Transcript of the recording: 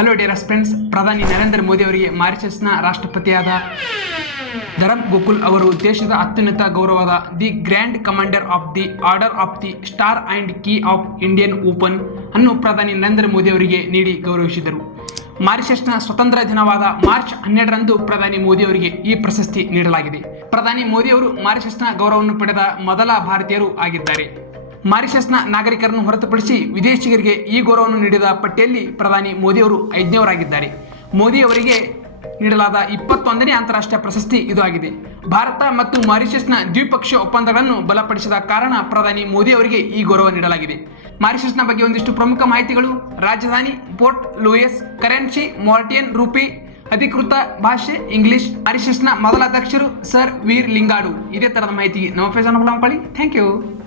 Hello ಡಿಯರಸ್ friends ಪ್ರಧಾನಿ ನರೇಂದ್ರ ಮೋದಿ ಅವರಿಗೆ ಮಾರಿಷಸ್ನ ರಾಷ್ಟ್ರಪತಿಯಾದ ಧರಮ್ ಗೋಕುಲ್ ಅವರು ದೇಶದ ಅತ್ಯುನ್ನತ ಗೌರವದ the grand commander of the order of the star and key of Indian Ocean ಅನ್ನು ಪ್ರಧಾನಿ ನರೇಂದ್ರ ಮೋದಿ ಅವರಿಗೆ ನೀಡಿ ಗೌರವಿಸಿದರು. ಮಾರಿಷಸ್ನ ಸ್ವತಂತ್ರ ದಿನವಾದ ಮಾರ್ಚ್ ಹನ್ನೆರಡರಂದು ಪ್ರಧಾನಿ ಮೋದಿ ಅವರಿಗೆ ಈ ಪ್ರಶಸ್ತಿ ನೀಡಲಾಗಿದೆ. ಪ್ರಧಾನಿ ಮೋದಿ ಅವರು ಮಾರಿಷಸ್ನ ಗೌರವವನ್ನು ಪಡೆದ ಮೊದಲ ಭಾರತೀಯರು ಆಗಿದ್ದಾರೆ. ಮಾರಿಷಸ್ನ ನಾಗರಿಕರನ್ನು ಹೊರತುಪಡಿಸಿ ವಿದೇಶಿಗರಿಗೆ ಈ ಗೌರವವನ್ನು ನೀಡಿದ ಪಟ್ಟಿಯಲ್ಲಿ ಪ್ರಧಾನಿ ಮೋದಿಯವರು ಐದನೇವರಾಗಿದ್ದಾರೆ. ಮೋದಿ ಅವರಿಗೆ ನೀಡಲಾದ ಇಪ್ಪತ್ತೊಂದನೇ ಅಂತಾರಾಷ್ಟ್ರೀಯ ಪ್ರಶಸ್ತಿ ಇದು ಆಗಿದೆ. ಭಾರತ ಮತ್ತು ಮಾರಿಷಸ್ನ ದ್ವಿಪಕ್ಷೀಯ ಒಪ್ಪಂದಗಳನ್ನು ಬಲಪಡಿಸಿದ ಕಾರಣ ಪ್ರಧಾನಿ ಮೋದಿ ಅವರಿಗೆ ಈ ಗೌರವ ನೀಡಲಾಗಿದೆ. ಮಾರಿಷಸ್ನ ಬಗ್ಗೆ ಒಂದಿಷ್ಟು ಪ್ರಮುಖ ಮಾಹಿತಿಗಳು. ರಾಜಧಾನಿ Port Louis, currency, Mauritian, rupee, ಅಧಿಕೃತ ಭಾಷೆ, ಇಂಗ್ಲಿಷ್, ಮಾರಿಷಸ್ನ ಮೊದಲ ಅಧ್ಯಕ್ಷರು ಸರ್ ವೀರ್ ಲಿಂಗಾಡು. ಇದೇ ತರದ ಮಾಹಿತಿಗೆ ನಮ್ಮ ಫೇಸ್ ಅನುಕೂಲ ಥ್ಯಾಂಕ್ ಯು.